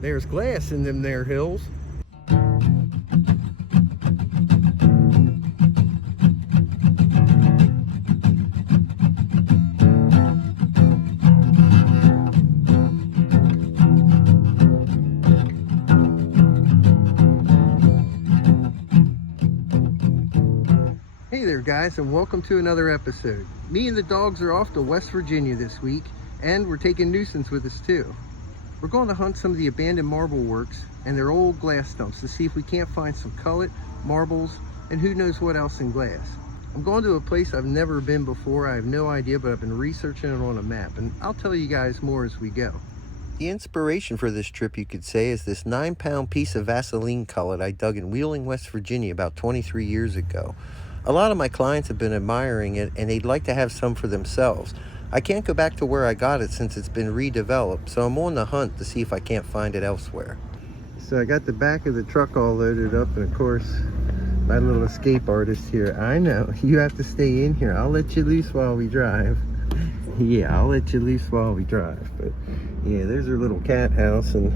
There's glass in them there hills. Hey there guys, and welcome to another episode. Me and the dogs are off to West Virginia this week, and we're taking Nuisance with us too. We're going to hunt some of the abandoned marble works and their old glass dumps to see if we can't find some cullet, marbles, and who knows what else in glass. I'm going to a place I've never been before. I have no idea, but I've been researching it on a map, and I'll tell you guys more as we go. The inspiration for this trip, you could say, is this 9-pound piece of Vaseline cullet I dug in Wheeling, West Virginia about 23 years ago. A lot of my clients have been admiring it, and they'd like to have some for themselves. I can't go back to where I got it since it's been redeveloped, so I'm on the hunt to see if I can't find it elsewhere. So I got the back of the truck all loaded up, and of course, my little escape artist here. I know, you have to stay in here. I'll let you loose while we drive. Yeah, I'll let you loose while we drive. But yeah, there's her little cat house, and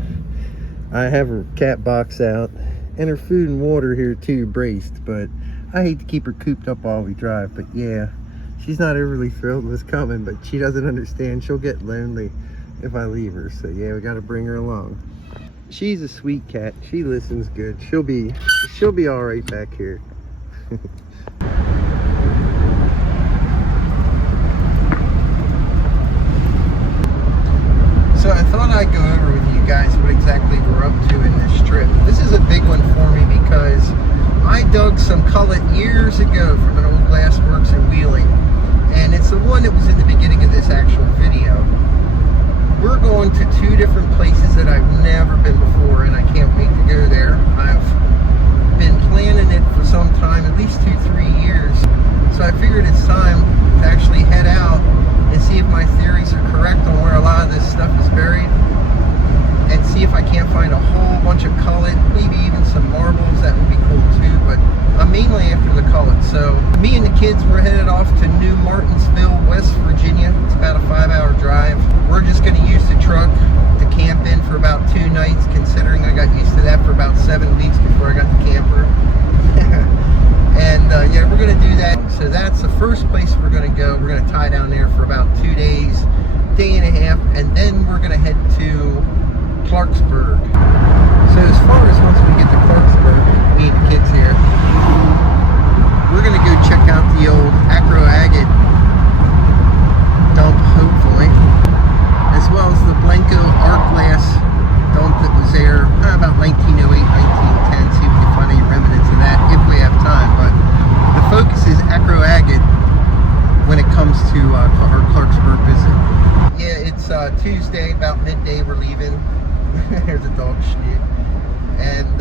I have her cat box out, and her food and water here too, braced, but I hate to keep her cooped up while we drive. But yeah, she's not overly thrilled with us coming, but she doesn't understand. She'll get lonely if I leave her. So yeah, we got to bring her along. She's a sweet cat. She listens good. She'll be all right back here. So I thought I'd go over with you guys what exactly we're up to in this trip. This is a big one for me because I dug some cullet years ago from an old glassworks in Wheeling, and it's the one that was in the beginning of this actual video. We're going to two different places that I've never been before, and I can't wait to go there. I've been planning it for some time, at least 2-3 years, so I figured it's time to actually head out and see if my theories are correct on where a lot of this stuff is buried, and see if I can't find a whole bunch of cullet, maybe even some marbles. That would be cool too, but I'm mainly after the cullet. So me and the kids were headed off to New Martinsville, West Virginia. It's about a 5-hour drive. We're just going to use the truck to camp in for about 2 nights, considering I got used to that for about 7 weeks before I got the camper. And yeah, we're going to do that. So that's the first place we're going to go. We're going to tie down there for about 2 days, day and a half, and then we're going to head to Clarksburg. So as far as once we get to Clarksburg, me and the kids here, we're going to go check out the old agate dump, hopefully, as well as the Blanco art glass dump that was there about 1908, 1910. See if we can find any remnants of that if we have time. But the focus is agate when it comes to our Clarksburg visit. Yeah, it's Tuesday, about midday. We're leaving. There's a dog shit. And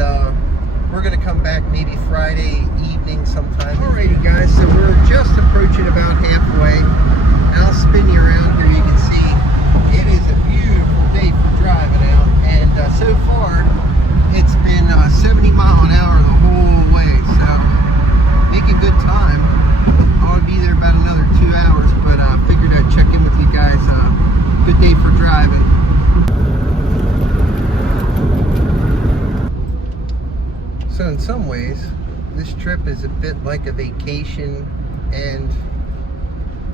we're gonna come back maybe Friday evening sometime. Alrighty guys, so we're just approaching about halfway. I'll spin you around here. You can see it is a beautiful day for driving out, and so far it's been 70 mile an hour the whole way, so making good time. I'll be there about another 2 hours, but I figured I'd check in with you guys. Good day for driving. So in some ways, this trip is a bit like a vacation and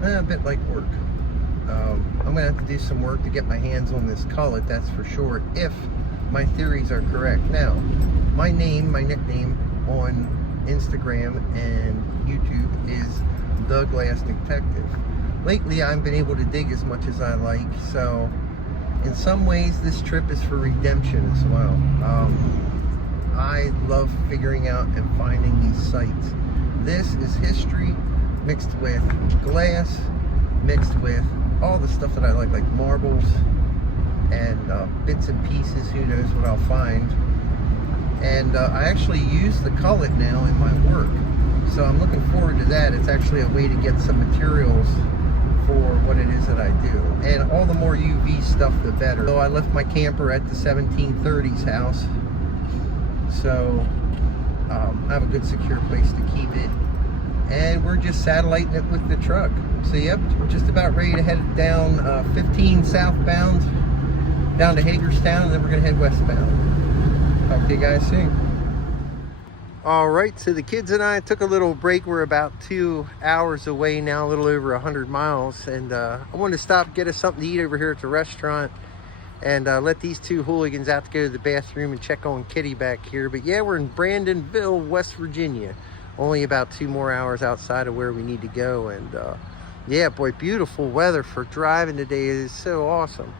a bit like work. I'm going to have to do some work to get my hands on this cullet, that's for sure, if my theories are correct. Now, my nickname on Instagram and YouTube is The Glass Detective. Lately, I haven't been able to dig as much as I like, so in some ways, this trip is for redemption as well. I love figuring out and finding these sites. This is history mixed with glass, mixed with all the stuff that I like marbles and bits and pieces. Who knows what I'll find. And I actually use the cullet now in my work, so I'm looking forward to that. It's actually a way to get some materials for what it is that I do, and all the more UV stuff the better. So I left my camper at the 1730s house, so I have a good secure place to keep it, and we're just satelliting it with the truck. So yep, we're just about ready to head down 15 southbound down to Hagerstown, and then we're gonna head westbound. Talk to you guys soon. All right, so the kids and I took a little break. We're about 2 hours away now, a little over 100 miles. And I wanted to stop, get us something to eat over here at the restaurant, and let these two hooligans out to go to the bathroom and check on Kitty back here. But yeah, we're in Brandonville, West Virginia. Only about 2 more hours outside of where we need to go. And yeah, boy, beautiful weather for driving today. It is so awesome.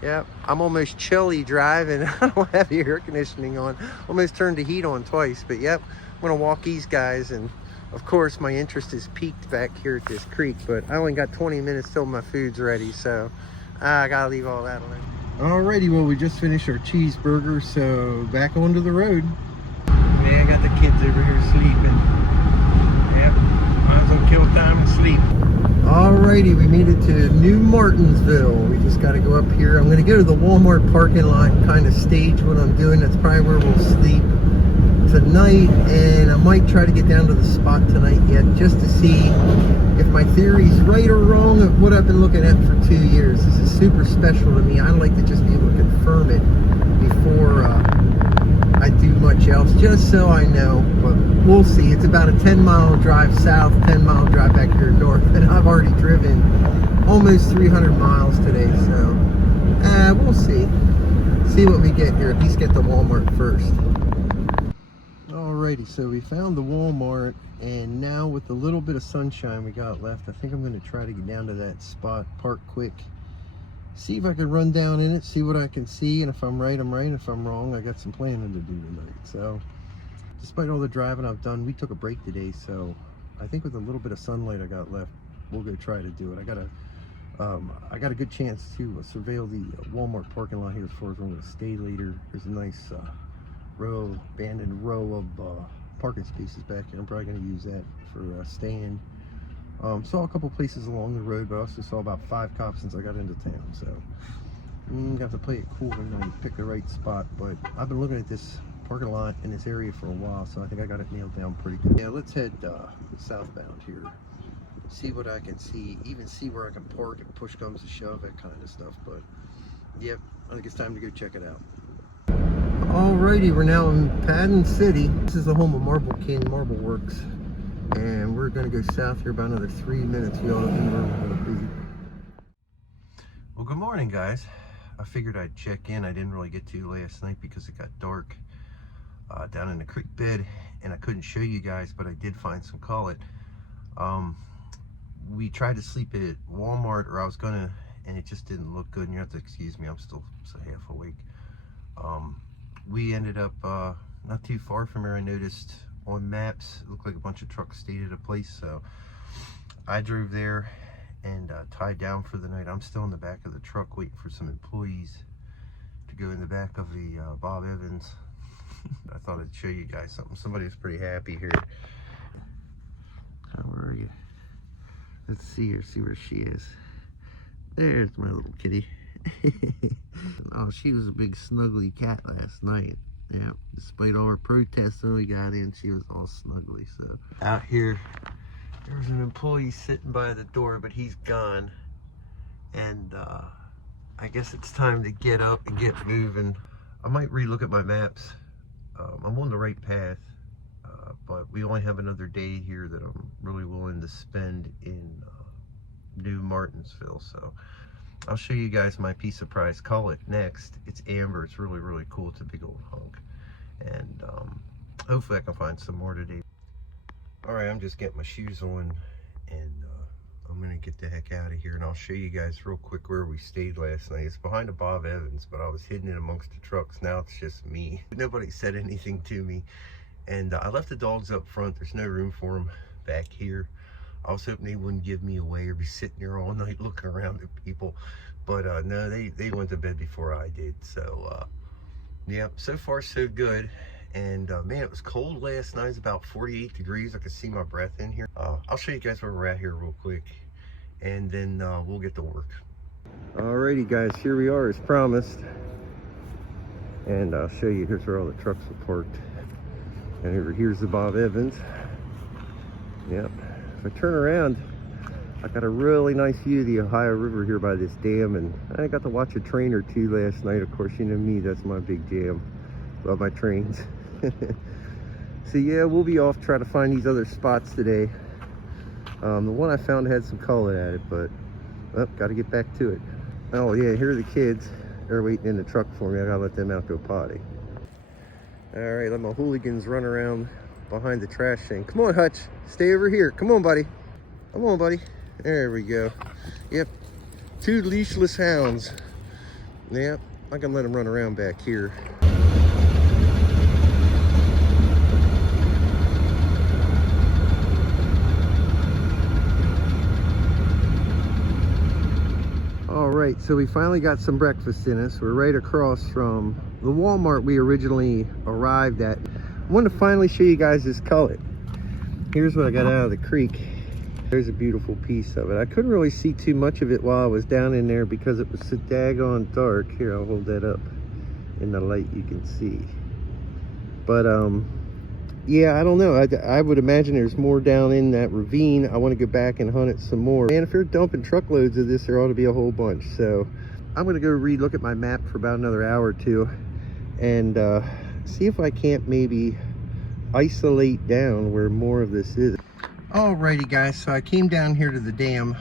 Yeah, I'm almost chilly driving. I don't have the air conditioning on. Almost turned the heat on twice. But yep, I'm gonna walk these guys, and of course my interest is peaked back here at this creek. But I only got 20 minutes till my food's ready, so I gotta leave all that alone. Alrighty, well, we just finished our cheeseburger, so back onto the road. Man, I got the kids over here sleeping. Yep, might as well kill time and sleep. Alrighty, we made it to New Martinsville. We just got to go up here. I'm going to go to the Walmart parking lot and kind of stage what I'm doing. That's probably where we'll sleep tonight, and I might try to get down to the spot tonight yet, just to see if my theory's right or wrong of what I've been looking at for 2 years. This is super special to me. I like to just be able to confirm it before I do much else, just so I know. But we'll see. It's about a 10-mile drive south, 10-mile drive back here north, and I've already driven almost 300 miles today, so we'll see what we get here. At least get to Walmart first. Alrighty, so we found the Walmart, and now with the little bit of sunshine we got left, I think I'm going to try to get down to that spot, park quick, see if I can run down in it, see what I can see, and if I'm right, I'm right. If I'm wrong, I got some planning to do tonight. So despite all the driving I've done, we took a break today, so I think with a little bit of sunlight I got left, we'll go try to do it. I got a good chance to surveil the Walmart parking lot here as far as I'm going to stay later. There's a nice abandoned row of parking spaces back here. I'm probably going to use that for staying. Saw a couple places along the road, but I also saw about 5 cops since I got into town, so have to play it cool and pick the right spot. But I've been looking at this parking lot in this area for a while, so I think I got it nailed down pretty good. Yeah, let's head southbound here, see what I can see, even see where I can park if push comes to shove, that kind of stuff. But yep, I think it's time to go check it out. Alrighty, we're now in Padden City. This is the home of Marble King Marble Works, and we're going to go south here about another 3 minutes. We ought to be where we're going to be. Well, good morning, guys. I figured I'd check in. I didn't really get to last night because it got dark down in the creek bed, and I couldn't show you guys, but I did find some Cullet. We tried to sleep at Walmart, or I was gonna, and it just didn't look good, and you have to excuse me, I'm still half awake. We ended up not too far from here. I noticed on maps it looked like a bunch of trucks stayed at a place, so I drove there and tied down for the night. I'm still in the back of the truck waiting for some employees to go in the back of the Bob Evans. I thought I'd show you guys something. Somebody was pretty happy here. How are you? Let's see her, see where she is. There's my little kitty. Oh, she was a big snuggly cat last night. Yeah, despite all her protests when we got in, she was all snuggly. So out here, there was an employee sitting by the door, but he's gone. And I guess it's time to get up and get moving. I might relook at my maps. I'm on the right path, but we only have another day here that I'm really willing to spend in New Martinsville. So I'll show you guys my piece of prize Cullet next. It's amber. It's really, really cool. It's a big old hunk. And hopefully I can find some more today. Alright, I'm just getting my shoes on, and I'm going to get the heck out of here, and I'll show you guys real quick where we stayed last night. It's behind a Bob Evans, but I was hidden in amongst the trucks. Now it's just me. Nobody said anything to me. And I left the dogs up front. There's no room for them back here. I was hoping they wouldn't give me away or be sitting there all night looking around at people. But no, they went to bed before I did. So yeah, so far so good. And man, it was cold last night. It was about 48 degrees. I could see my breath in here. I'll show you guys where we're at here real quick, and then we'll get to work. Alrighty guys, here we are as promised. And I'll show you, here's where all the trucks are parked. And here's the Bob Evans. Yep. If I turn around, I got a really nice view of the Ohio River here by this dam, and I got to watch a train or two last night. Of course, you know me, that's my big jam. Love my trains. So yeah, we'll be off trying to find these other spots today. The one I found had some cullet at it, but got to get back to it. Oh yeah, here are the kids. They're waiting in the truck for me. I gotta let them out go potty. All right, let my hooligans run around behind the trash thing. Come on, Hutch, stay over here. Come on, buddy. Come on, buddy. There we go. Yep, 2 leashless hounds. Yep, I can let them run around back here. All right, so we finally got some breakfast in us. We're right across from the Walmart we originally arrived at. I wanted to finally show you guys this cullet. Here's what I got out of the creek. There's a beautiful piece of it. I couldn't really see too much of it while I was down in there because it was so daggone dark. Here, I'll hold that up in the light, you can see. But yeah, I don't know. I would imagine there's more down in that ravine. I want to go back and hunt it some more. Man, if you're dumping truckloads of this, there ought to be a whole bunch. So I'm going to go look at my map for about another hour or two and see if I can't maybe isolate down where more of this is. Alrighty guys, so I came down here to the dam,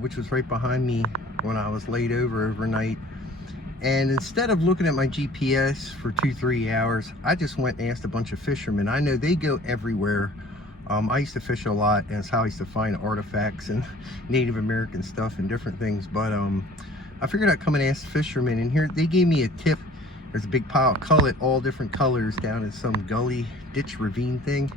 which was right behind me when I was laid over overnight. And instead of looking at my GPS for 2-3 hours, I just went and asked a bunch of fishermen. I know they go everywhere. I used to fish a lot, and it's how I used to find artifacts and Native American stuff and different things. But I figured I'd come and ask fishermen, and here they gave me a tip. There's a big pile of cullet, all different colors, down in some gully ditch ravine thing.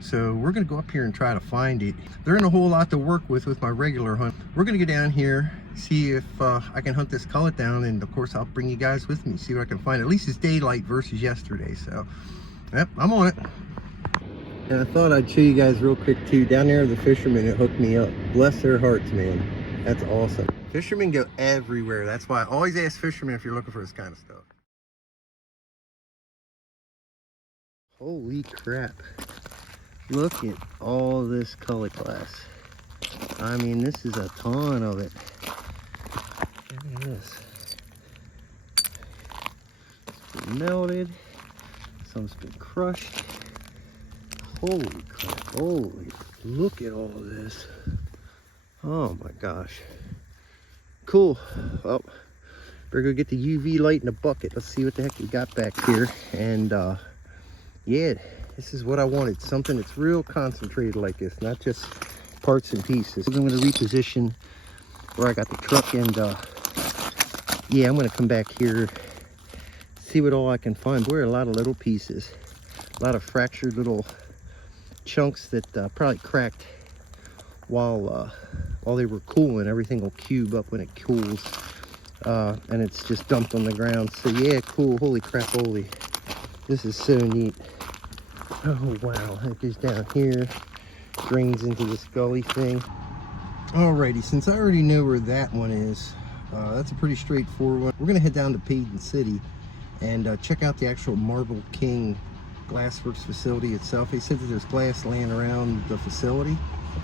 So we're gonna go up here and try to find it. There ain't a whole lot to work with my regular hunt. We're gonna go down here, see if I can hunt this cullet down, and of course I'll bring you guys with me, see what I can find. At least it's daylight versus yesterday, so yep, I'm on it. And I thought I'd show you guys real quick too. Down there, the fishermen that hooked me up. Bless their hearts, man. That's awesome. Fishermen go everywhere. That's why I always ask fishermen if you're looking for this kind of stuff. Holy crap. Look at all this cullet glass. I mean, this is a ton of it. Look at this. It's been melted. Some's been crushed. Holy crap. Holy, look at all of this. Oh my gosh. Cool. Well, better go get the UV light in the bucket. Let's see what the heck we got back here. And yeah, this is what I wanted. Something that's real concentrated like this, not just parts and pieces. I'm going to reposition where I got the truck, and yeah, I'm going to come back here, see what all I can find. Boy, a lot of little pieces, a lot of fractured little chunks that probably cracked while they were cooling. Everything will cube up when it cools, and it's just dumped on the ground. So yeah, cool. Holy crap, holy, this is so neat. Oh wow, it goes down here, drains into this gully thing. Alrighty, since I already know where that one is, that's a pretty straightforward one. We're gonna head down to Paden City and check out the actual Marble King glassworks facility itself. They said that there's glass laying around the facility.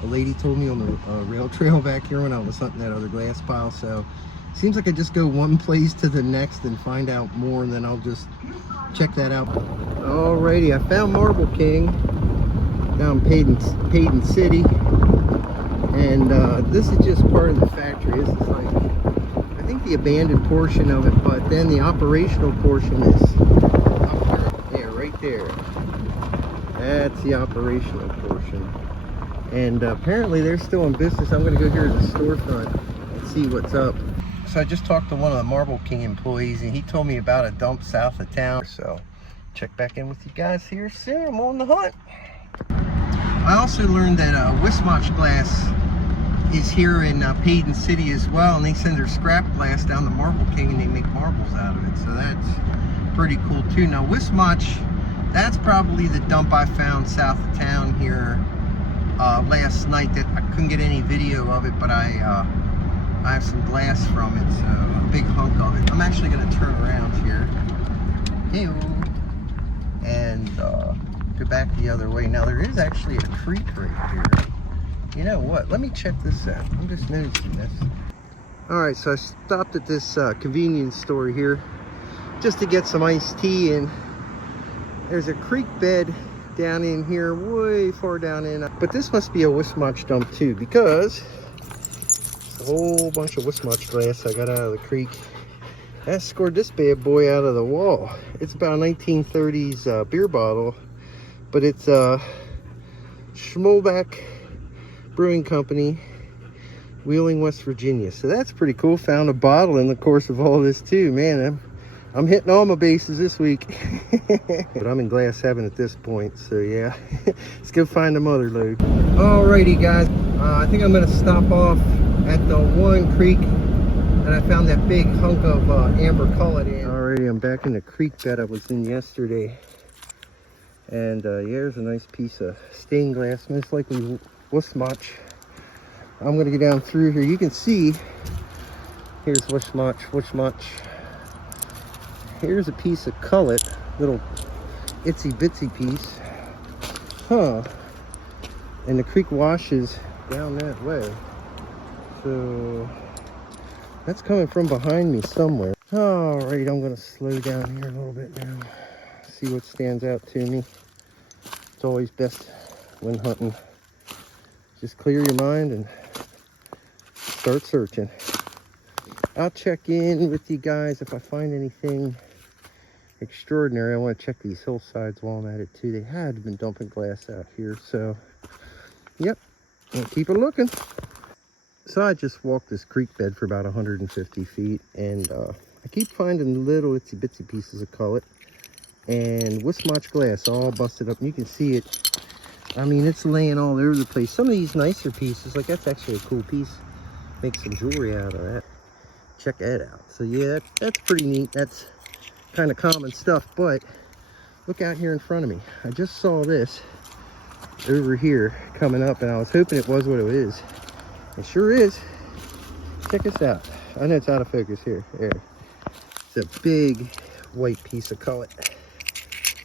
A lady told me on the rail trail back here when I was hunting that other glass pile. So seems like I just go one place to the next and find out more, and then I'll just check that out. Alrighty, I found Marble King down Paden City, and this is just part of the factory. This is like, I think, the abandoned portion of it, but then the operational portion is up there, right there. That's the operational portion, and apparently they're still in business. I'm going to go here to the storefront and see what's up. So I just talked to one of the Marble King employees, and he told me about a dump south of town. So check back in with you guys here soon. I'm on the hunt. I also learned that Wismach glass is here in Paden City as well, and they send their scrap glass down to Marble King and they make marbles out of it. So that's pretty cool too. Now Wismach, that's probably the dump I found south of town here last night. That I couldn't get any video of it, but I have some glass from it, so a big hunk of it. I'm actually going to turn around here, and go back the other way. Now there is actually a creek right here. You know what? Let me check this out. I'm just noticing this. All right, so I stopped at this convenience store here just to get some iced tea, and there's a creek bed down in here, way far down in. But this must be a Wismach dump too, because it's a whole bunch of Wismach glass I got out of the creek. I scored this bad boy out of the wall. It's about a 1930s beer bottle, but it's Schmolbach Brewing Company, Wheeling, West Virginia. So that's pretty cool. Found a bottle in the course of all this too. Man, I'm hitting all my bases this week. But I'm in glass heaven at this point, so yeah. Let's go find the mother load. Alrighty guys, I think I'm gonna stop off at the one creek and I found that big hunk of amber cullet in. Alrighty, I'm back in the creek bed I was in yesterday. And yeah, there's a nice piece of stained glass, most likely Wismach. I'm gonna go down through here. You can see, here's Wismach. Here's a piece of cullet, little itsy bitsy piece. Huh. And the creek washes down that way. So that's coming from behind me somewhere. All right, I'm gonna slow down here a little bit now. See what stands out to me. It's always best when hunting. Just clear your mind and start searching. I'll check in with you guys if I find anything extraordinary. I want to check these hillsides while I'm at it too. They had been dumping glass out here, so yep, I'll keep it looking. So I just walked this creek bed for about 150 feet, and I keep finding little itsy bitsy pieces of cullet and Wismach glass all busted up, and you can see it. I mean, it's laying all over the place. Some of these nicer pieces, like that's actually a cool piece. Make some jewelry out of that. Check that out. So yeah, that's pretty neat. That's kind of common stuff, but look out here in front of me. I just saw this over here coming up, and I was hoping it was what it is. It sure is. Check this out. I know it's out of focus here. There. It's a big white piece of cullet.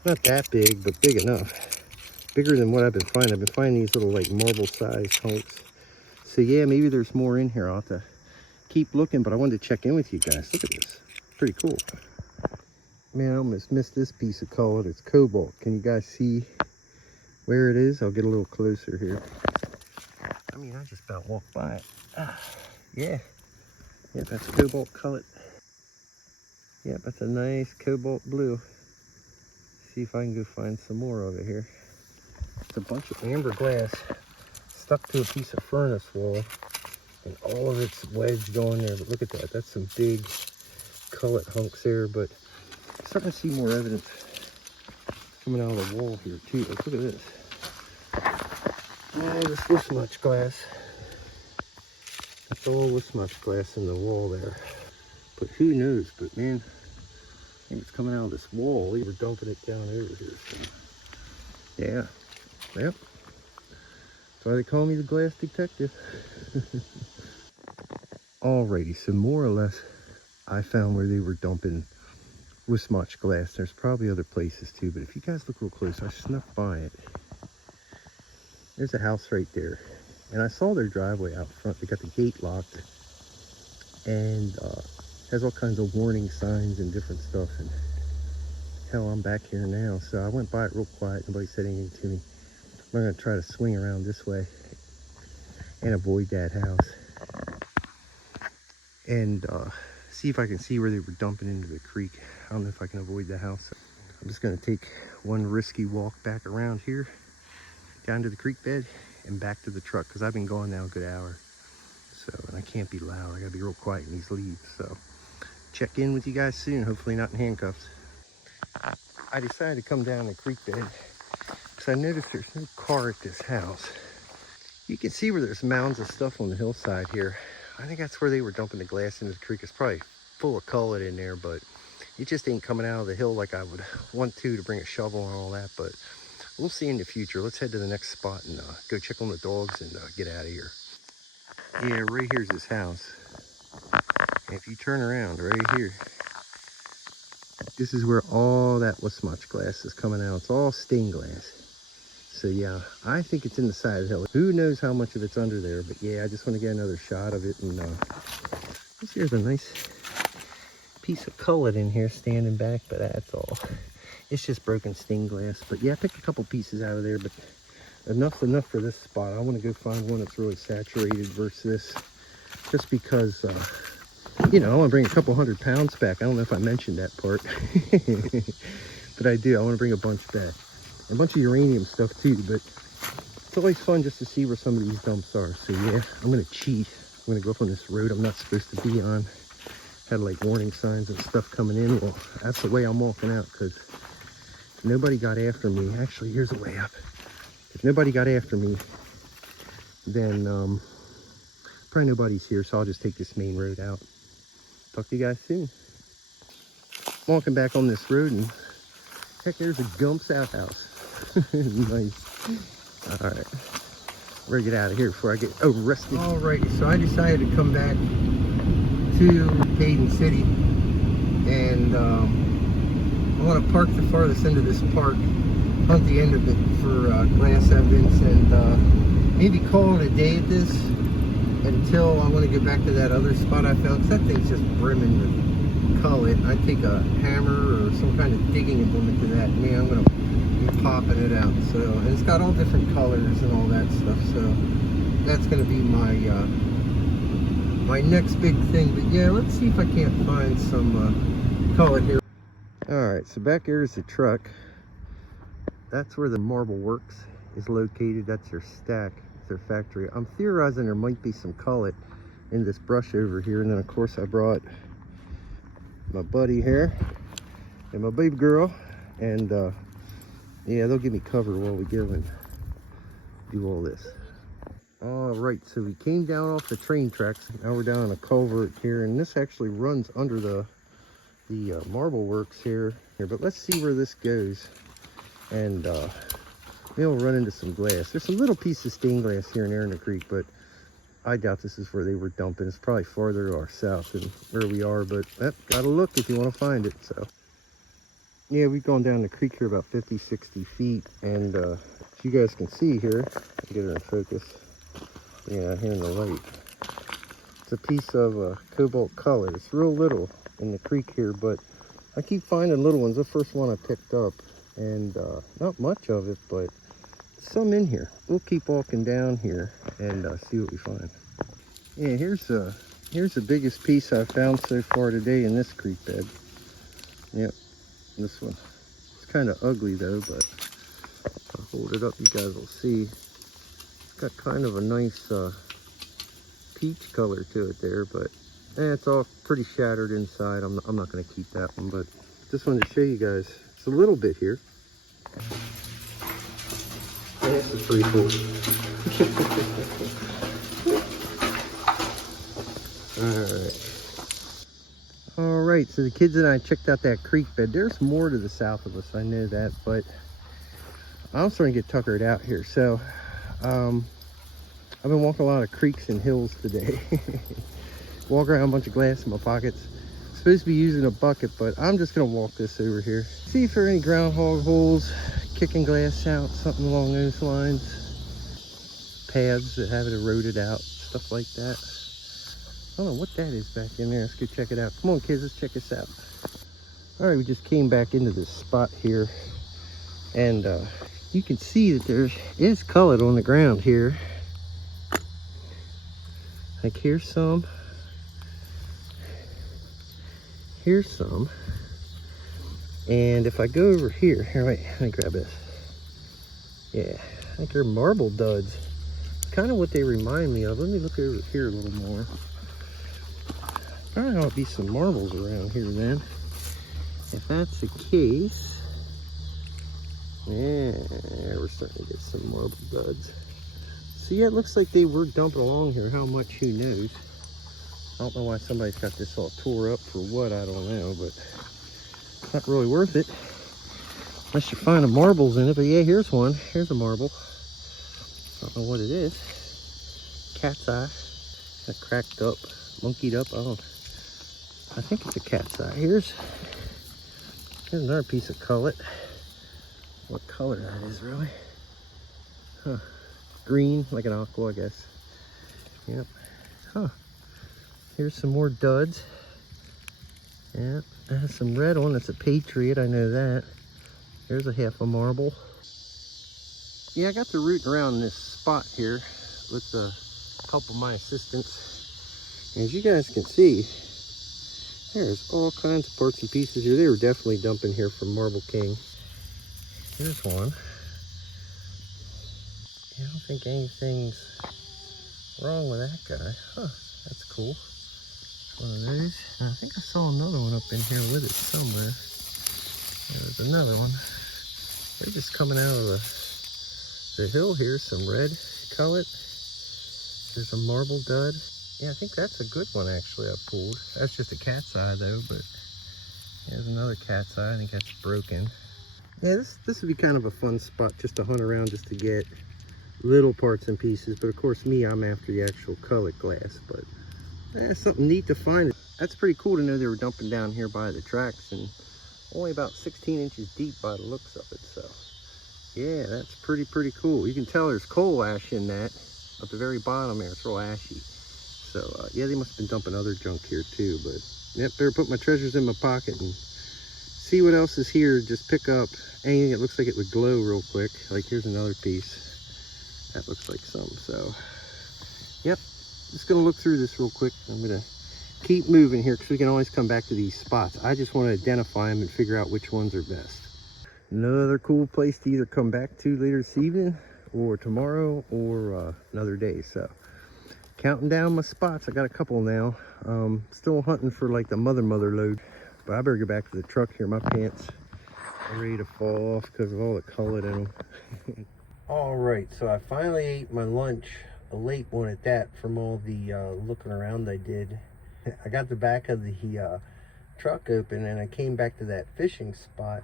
Not that big, but big enough. Bigger than what I've been finding. I've been finding these little like marble-sized hunks. So yeah, maybe there's more in here. I'll have to keep looking, but I wanted to check in with you guys. Look at this. Pretty cool. Man, I almost missed this piece of cullet. It's cobalt. Can you guys see where it is? I'll get a little closer here. I mean, I just about walked by it. Yeah. Yeah, that's cobalt cullet. Yeah, that's a nice cobalt blue. See if I can go find some more of it here. It's a bunch of amber glass stuck to a piece of furnace wall, and all of it's wedged on there. But look at that. That's some big cullet hunks there, but I'm starting to see more evidence coming out of the wall here too. Look at this. Oh, this much glass. That's all this much glass in the wall there. But who knows? But man, I think it's coming out of this wall. We were dumping it down over here. So yeah. Yep. That's why they call me the glass detective. Alrighty, so more or less, I found where they were dumping Wismach glass. There's probably other places too, but if you guys look real close, I snuck by it. There's a house right there, and I saw their driveway out front. They got the gate locked, and has all kinds of warning signs and different stuff. And hell, I'm back here now, so I went by it real quiet. Nobody said anything to me. I'm gonna try to swing around this way and avoid that house, and see if I can see where they were dumping into the creek. I don't know if I can avoid the house. I'm just gonna take one risky walk back around here, down to the creek bed, and back to the truck, because I've been gone now a good hour. So, and I can't be loud. I gotta be real quiet in these leaves. So, check in with you guys soon. Hopefully not in handcuffs. I decided to come down the creek bed because I noticed there's no car at this house. You can see where there's mounds of stuff on the hillside here. I think that's where they were dumping the glass into the creek. It's probably full of cullet in there, but it just ain't coming out of the hill like I would want to bring a shovel and all that. But we'll see in the future. Let's head to the next spot and go check on the dogs and get out of here. Yeah, right here's this house. And if you turn around right here, this is where all that Wismach glass is coming out. It's all stained glass. So yeah, I think it's in the side of the hill. Who knows how much of it's under there, but yeah, I just want to get another shot of it. And here's a nice piece of cullet in here standing back, but that's all. It's just broken stained glass. But yeah, I picked a couple pieces out of there, but enough for this spot. I want to go find one that's really saturated versus this, just because you know, I want to bring a couple 100 pounds back. I don't know if I mentioned that part, but I do. I want to bring a bunch back, a bunch of uranium stuff too. But it's always fun just to see where some of these dumps are. So yeah, I'm gonna cheat. I'm gonna go up on this road I'm not supposed to be on. Had like warning signs and stuff coming in. Well, that's the way I'm walking out, because nobody got after me. Actually, here's a way up. If nobody got after me, then probably nobody's here, so I'll just take this main road out. Talk to you guys soon. Walking back on this road, and heck, there's a Gump's outhouse. Nice. All right, we're gonna get out of here before I get arrested. Alrighty, so I decided to come back to Hayden City, and I want to park the farthest end of this park, hunt the end of it for glass evidence, and maybe call it a day at this until I want to get back to that other spot I found, because that thing's just brimming with cullet. I take a hammer or some kind of digging implement to that, man, I'm going to be popping it out. So, and it's got all different colors and all that stuff, so that's going to be my my next big thing. But yeah, let's see if I can't find some cullet here. Alright, so back here is the truck. That's where the Marble Works is located. That's their stack, their factory. I'm theorizing there might be some cullet in this brush over here. And then of course I brought my buddy here and my baby girl. And yeah, they'll give me cover while we go and do all this. Alright, so we came down off the train tracks. Now we're down on a culvert here, and this actually runs under the Marble Works here. But let's see where this goes, and maybe we'll run into some glass. There's some little pieces of stained glass here and there in the creek, but I doubt this is where they were dumping. It's probably farther to our south than where we are, but gotta look if you want to find it. So yeah, we've gone down the creek here about 50-60 feet, and if you guys can see here, I'll get her in focus. Yeah, here in the light, it's a piece of cobalt color. It's real little in the creek here, but I keep finding little ones. The first one I picked up, and not much of it, but some in here. We'll keep walking down here and see what we find. Yeah, here's the biggest piece I've found so far today in this creek bed. Yep, this one. It's kind of ugly though, but if I hold it up, you guys will see. It's got kind of a nice peach color to it there, but it's all pretty shattered inside. I'm not going to keep that one, but just wanted to show you guys. It's a little bit here. This is pretty cool. Alright, so the kids and I checked out that creek bed. There's more to the south of us, I know that, but I'm starting to get tuckered out here. So I've been walking a lot of creeks and hills today. Walk around a bunch of glass in my pockets. Supposed to be using a bucket, but I'm just gonna walk this over here. See if there are any groundhog holes, kicking glass out, something along those lines. Paths that have it eroded out, stuff like that. I don't know what that is back in there. Let's go check it out. Come on, kids, let's check this out. All right, we just came back into this spot here, and you can see that there is cullet on the ground here. Like here's some, and if I go over here, wait, let me grab this. Yeah, I think they're marble duds. Kind of what they remind me of. Let me look over here a little more. Probably ought to be some marbles around here then. If that's the case, yeah, we're starting to get some marble duds. So yeah, it looks like they were dumping along here. How much, who knows? I don't know why somebody's got this all tore up for what, I don't know, but it's not really worth it. Unless you find the marbles in it. But yeah, here's one. Here's a marble. I don't know what it is. Cat's eye. Kind of cracked up, monkeyed up. I think it's a cat's eye. Here's another piece of cullet. What color that is, really? Huh. Green, like an aqua, I guess. Yep. Huh. Here's some more duds. Yeah, that has some red on. It's a Patriot, I know that. There's a half a marble. Yeah, I got to rooting around this spot here with a couple of my assistants. As you guys can see, there's all kinds of parts and pieces here. They were definitely dumping here from Marble King. Here's one. I don't think anything's wrong with that guy. Huh, that's cool. One of those. And I think I saw another one up in here with it somewhere. There's another one. They're just coming out of the hill here. Some red cullet. There's a marble dud. Yeah, I think that's a good one actually I pulled. That's just a cat's eye though, but there's another cat's eye. I think that's broken. Yeah, this would be kind of a fun spot just to hunt around, just to get little parts and pieces. But of course me, I'm after the actual cullet glass. But something neat to find. That's pretty cool to know they were dumping down here by the tracks, and only about 16 inches deep by the looks of it. So yeah, that's pretty cool. You can tell there's coal ash in that at the very bottom there. It's real ashy. So yeah, they must have been dumping other junk here too. But yep, better put my treasures in my pocket and see what else is here. Just pick up anything that looks like it would glow real quick. Like here's another piece that looks like some. So yep, just gonna look through this real quick. I'm gonna keep moving here because we can always come back to these spots. I just want to identify them and figure out which ones are best. Another cool place to either come back to later this evening or tomorrow or another day. So counting down my spots. I got a couple now. Still hunting for like the mother load, but I better go back to the truck here. My pants are ready to fall off because of all the cullet in them. All right, so I finally ate my lunch, a late one at that, from all the looking around I did. I got the back of the truck open and I came back to that fishing spot,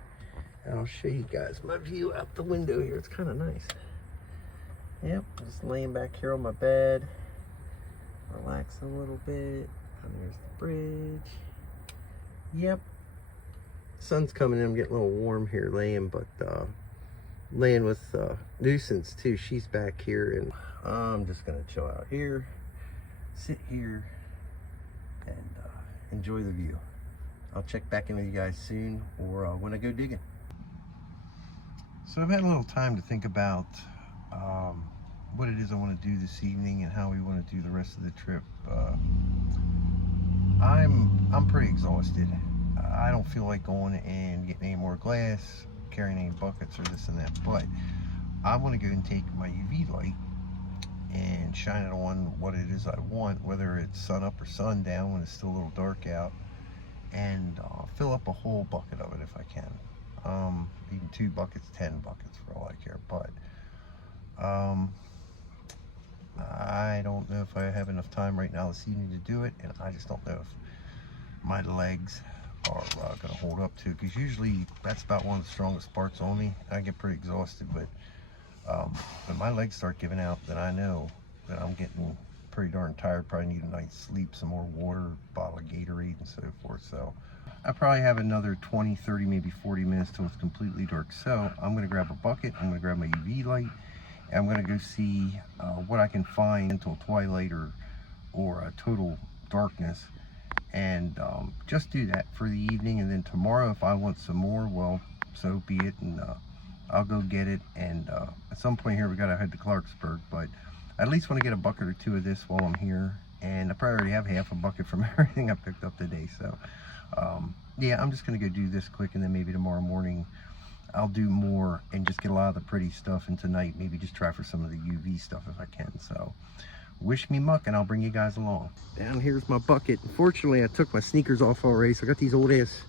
and I'll show you guys my view out the window here. It's kind of nice. Yep, just laying back here on my bed, relaxing a little bit. And there's the bridge. Yep, sun's coming in. I'm getting a little warm here laying, but laying with Nuisance too. She's back here, and I'm just gonna chill out here, sit here, and enjoy the view. I'll check back in with you guys soon, or when I go digging. So I've had a little time to think about what it is I want to do this evening and how we want to do the rest of the trip. I'm pretty exhausted. I don't feel like going and getting any more glass, carrying any buckets or this and that, but I want to go and take my UV light and shine it on what it is I want, whether it's sun up or sundown when it's still a little dark out, and fill up a whole bucket of it if I can. Even 2 buckets, 10 buckets for all I care. But I don't know if I have enough time right now this evening to do it, and I just don't know if my legs are gonna hold up to it, because usually that's about one of the strongest parts on me. I get pretty exhausted, but when my legs start giving out, then I know that I'm getting pretty darn tired. Probably need a night's sleep, some more water, bottle of Gatorade and so forth. So I probably have another 20, 30, maybe 40 minutes till it's completely dark. So I'm gonna grab a bucket, I'm gonna grab my UV light, and I'm gonna go see what I can find until twilight or total darkness, and just do that for the evening. And then tomorrow, if I want some more, well, so be it, and I'll go get it. And at some point here we gotta head to Clarksburg, but I at least want to get a bucket or 2 of this while I'm here, and I probably already have half a bucket from everything I picked up today. So yeah, I'm just gonna go do this quick, and then maybe tomorrow morning I'll do more and just get a lot of the pretty stuff, and tonight maybe just try for some of the UV stuff if I can. So wish me luck, and I'll bring you guys along. Down here's my bucket. Unfortunately, I took my sneakers off already, so I got these old ass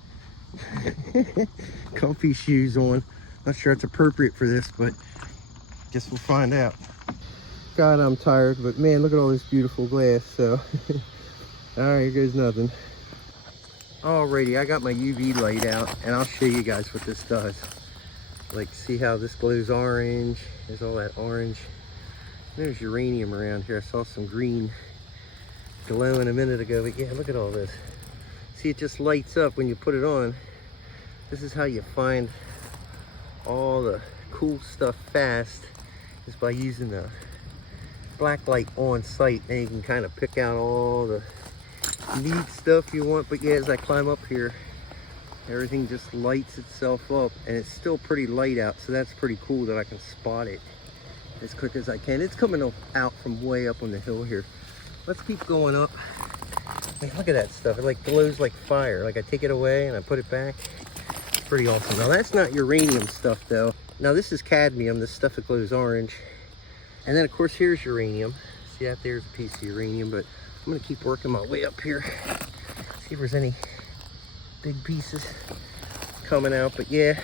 comfy shoes on. Not sure it's appropriate for this, but guess we'll find out. God, I'm tired, but man, look at all this beautiful glass. So all right, here goes nothing. Alrighty, I got my UV light out, and I'll show you guys what this does. Like, see how this glows orange? There's all that orange. There's uranium around here. I saw some green glowing a minute ago, but yeah, look at all this. See, it just lights up when you put it on. This is how you find all the cool stuff fast, just by using the black light on site, and you can kind of pick out all the neat stuff you want. But yeah, as I climb up here, everything just lights itself up, and it's still pretty light out, so that's pretty cool that I can spot it as quick as I can. It's coming out from way up on the hill here. Let's keep going up. Like, look at that stuff. It like glows like fire. Like, I take it away and I put it back. It's pretty awesome. Now that's not uranium stuff though. Now this is cadmium, this stuff that glows orange. And then of course here's uranium. See that there's a piece of uranium, but I'm gonna keep working my way up here. See if there's any big pieces coming out. But yeah,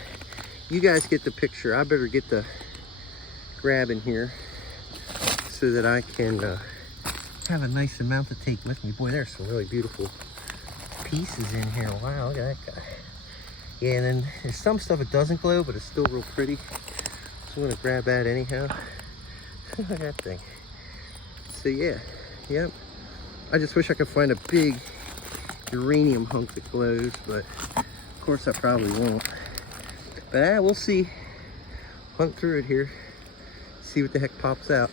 you guys get the picture. I better get the grabbing here so that I can have a nice amount to take with me. Boy, there's some really beautiful pieces in here. Wow, look at that guy. Yeah, and then there's some stuff that doesn't glow, but it's still real pretty. So I'm gonna grab that anyhow. Look at that thing. So yeah, yep. I just wish I could find a big uranium hunk that glows, but of course I probably won't. But we'll see. Hunt through it here. See what the heck pops out.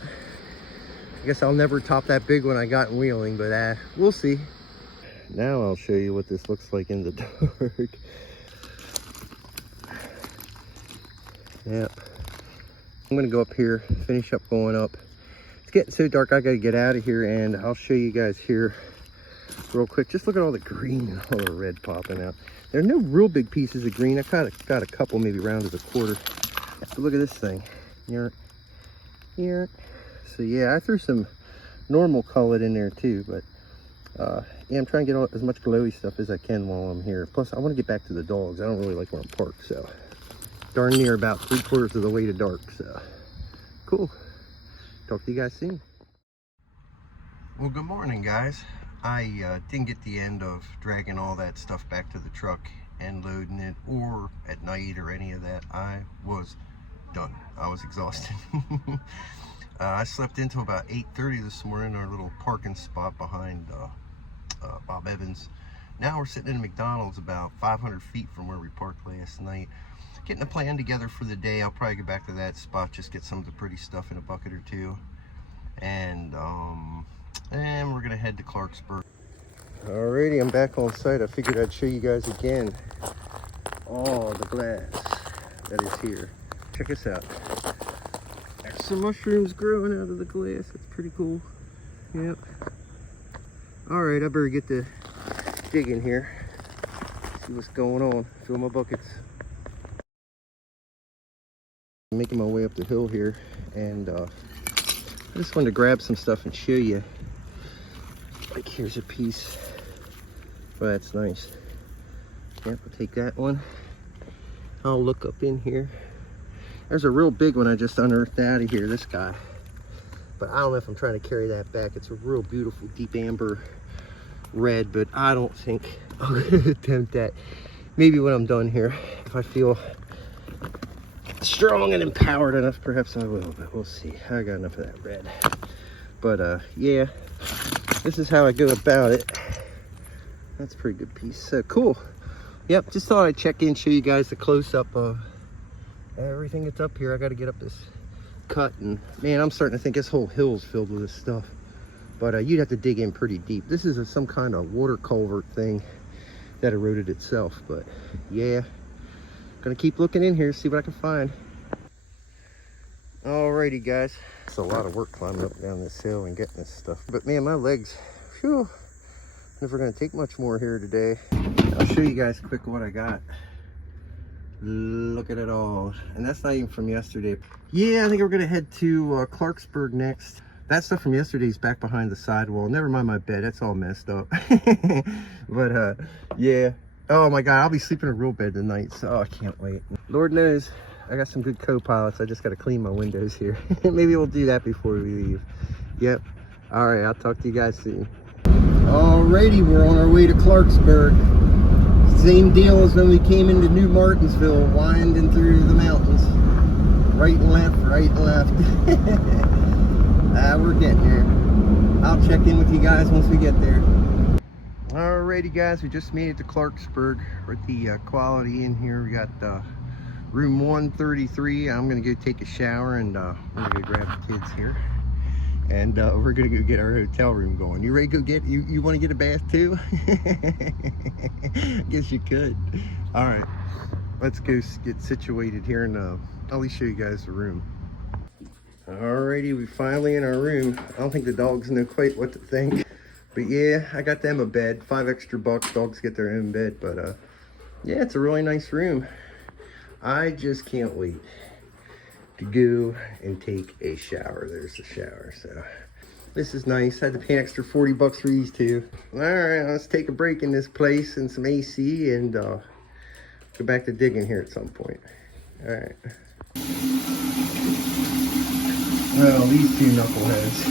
I guess I'll never top that big one I got in wheeling, but we'll see. Now I'll show you what this looks like in the dark. Yep. I'm gonna go up here, finish up going up. It's getting so dark, I gotta get out of here, and I'll show you guys here real quick. Just look at all the green and all the red popping out. There are no real big pieces of green. I kind of got a couple, maybe round as a quarter. But look at this thing. Here. So yeah, I threw some normal cullet in there too, but yeah, I'm trying to get as much glowy stuff as I can while I'm here. Plus, I want to get back to the dogs. I don't really like where I'm parked, so darn near about 3/4 of the way to dark. So cool. Talk to you guys soon. Well, good morning, guys. I didn't get the end of dragging all that stuff back to the truck and loading it, or at night or any of that. I was done. I was exhausted. I slept until about 8:30 this morning in our little parking spot behind Bob Evans. Now we're sitting in a McDonald's about 500 feet from where we parked last night. Getting a plan together for the day. I'll probably get back to that spot, just get some of the pretty stuff in a bucket or two. And we're gonna head to Clarksburg. Alrighty, I'm back on site. I figured I'd show you guys again all the glass that is here. Check this out. There's some mushrooms growing out of the glass. That's pretty cool. Yep. Alright, I better get to digging here. See what's going on. Fill my buckets. I'm making my way up the hill here, and I just wanted to grab some stuff and show you. Like, here's a piece. Well, that's nice. Yep, I'll take that one. I'll look up in here. There's a real big one I just unearthed out of here, this guy. But I don't know if I'm trying to carry that back. It's a real beautiful deep amber red, but I don't think I'm gonna attempt that. Maybe when I'm done here, if I feel strong and empowered enough, perhaps I will, but we'll see. I got enough of that red. But yeah, this is how I go about it. That's a pretty good piece. So cool. Yep, just thought I'd check in, show you guys the close-up of everything that's up here. I got to get up this cut, and man, I'm starting to think this whole hill's filled with this stuff. But you'd have to dig in pretty deep. This is some kind of water culvert thing that eroded itself. But yeah, gonna keep looking in here, see what I can find. Alrighty, guys. It's a lot of work climbing up down this hill and getting this stuff. But man, my legs, phew, never gonna take much more here today. I'll show you guys quick what I got. Look at it all. And that's not even from yesterday. Yeah, I think we're gonna head to Clarksburg next. That stuff from yesterday is back behind the sidewall. Never mind my bed, that's all messed up. But yeah. Oh my God, I'll be sleeping in a real bed tonight, so I can't wait. Lord knows, I got some good co-pilots. I just gotta clean my windows here. Maybe we'll do that before we leave. Yep. All right, I'll talk to you guys soon. Alrighty, we're on our way to Clarksburg. Same deal as when we came into New Martinsville, winding through the mountains. Right and left, right and left. We're getting there. I'll check in with you guys once we get there. Alrighty, guys, we just made it to Clarksburg. We're at the Quality Inn here. We got Room 133. I'm gonna go take a shower and we're gonna go grab the kids here. And we're gonna go get our hotel room going. You ready to go get, you wanna get a bath too? Guess you could. All right, let's go get situated here and I'll at least show you guys the room. Alrighty, we finally in our room. I don't think the dogs know quite what to think. But yeah, I got them a bed, $5 extra. Dogs get their own bed, but yeah, it's a really nice room. I just can't wait to go and take a shower. There's the shower. So this is nice. I had to pay an extra $40 for these two. All right, let's take a break in this place and some AC and go back to digging here at some point. All right. Well, these two knuckleheads.